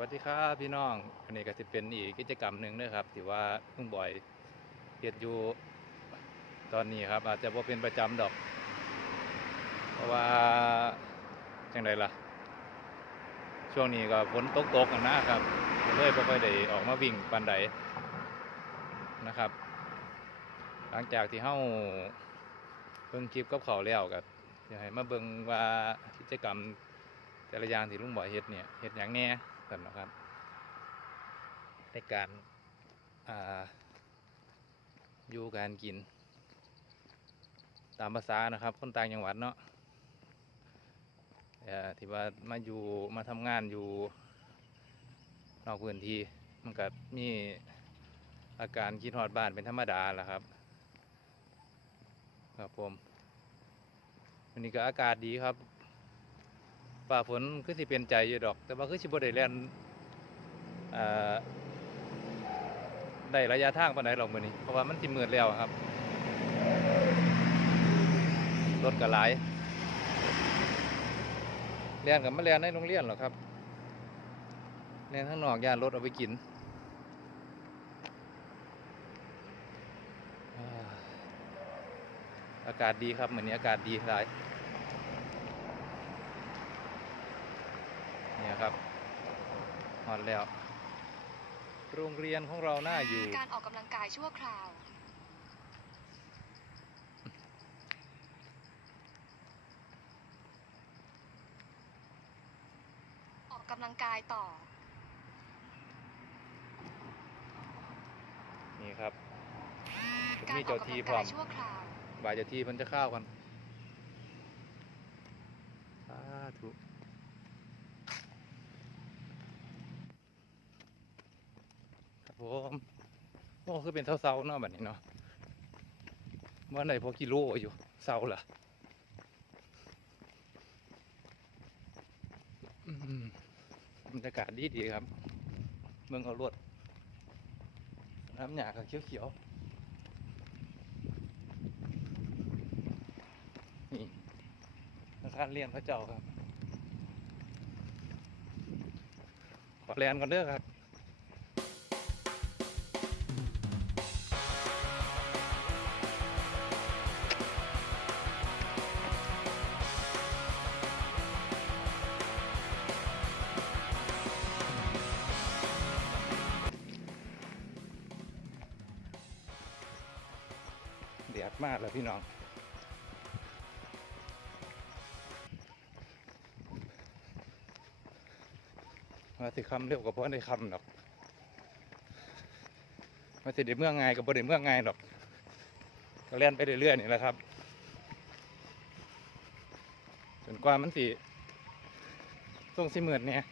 วัสดีครับพี่น้องอันนี้ก็จะเป็นอีกกิจกรรมหนึ่งเด้อครับที่ว่าเพิ่งบ่อยเฮ็ดอยู่ตอนนี้ครับ อาจจะบ่เป็นประจำดอก เพราะว่าจังไดล่ะ ช่วงนี้ก็ฝนตกตกๆนะครับเลยบ่ค่อยได้ออกมาวิ่งปานใดนะครับ หลังจากที่เฮาเบิ่งคลิปกับเขาวแล้วก็อยากให้มาเบิ่งว่ากิจกรรมแต่ละอย่างที่ลุงบ่อยเฮ็ดเนี่ยเฮ็ดอย่างแน่ กันนะครับ ในการอาอยู่การกิน ตามภาษานะครับ คนต่างจังหวัดเนาะที่ว่ามาอยู่มาทำงานอยู่นอกพื้นที่มันก็มีอาการคิดฮอดบ้านเป็นธรรมดาแหละครับ ครับผมวันนี้ก็อากาศดีครับ ฝ่าฝนคือสิเป็นใจอยู่ดอก แต่ว่าคือสิบ่ได้เล่นได้ระยะทางปานใดหรอกมื้อนี้เพราะว่ามันสิมืดแล้วครับรถก็หลายเรียนกับมาเรียนในโรงเรียนหรอครับเรียนข้างนอกย่านรถเอาไปกินอากาศดีครับเหมือนนี้อากาศดีหลายครับฮ อดแล้ว โรงเรียนของเราน่าอยู่ การออกกำลังกายชั่วคราว ออกกำลังกายต่อ นี่ครับผมการมีออเจ้ากกำทีลังพร้อกามยชั่วคราวบ่ายเจ้าทีมันจะเข้าวกันสาธุครับ ผมโอ้คือเป็นเศร้าๆเนาะแบบนี้เนาะเมื่อไหร่พอกิโลอยู่เศร้าล่ะอืมบรรยากาศดีดีๆครับ เมืองเอารวดน้ำหยากับเขียวๆนี่อาคารเรียนพระเจ้าครับ ขอเรียนก่อนเด้อครับ เดือดมากเลยพี่น้องว่าสิคำเร็วกับเพราะได้คำดอกว่าสิได้เมื่อไงกับบ่ได้เมื่อไงดอกก็เล่นไปเรื่อยๆนี่แหละครับ จนกว่ามันสิส่งสิเหมือนเนี่ย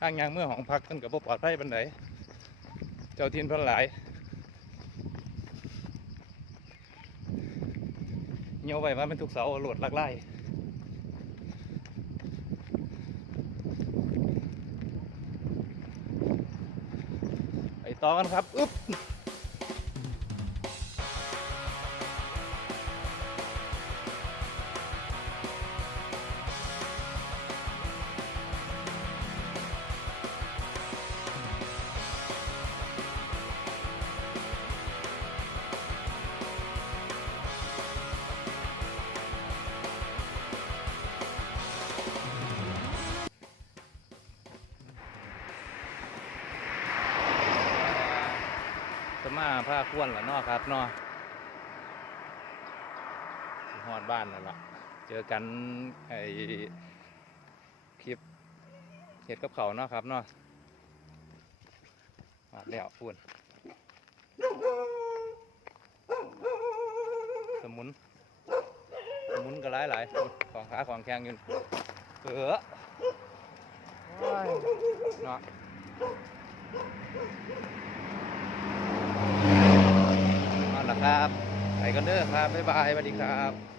ข้างยางเมื่อของพักเพิ่นกับพวกปลอดภัยปันไดเจ้าทินเพิ่นหลายเงียวไว้ว่าเป็นทุกเสาหลดลักไล่ไปต่อกันครับ อึ๊บ มาผ้าควนละเนาะครับเนาะสิฮอดบ้านแล้วล่ะ เจอกันไอคลิปเห็ดกับเขาเนาะครับเนาะมาแล้วพูนสมุน สมุนก็หลายหลายของขาของแข็งอยู่เออโอ้ยเนาะเอาละ ครับ ไปกันเด้อครับ บ๊ายบายสวัสดีครับ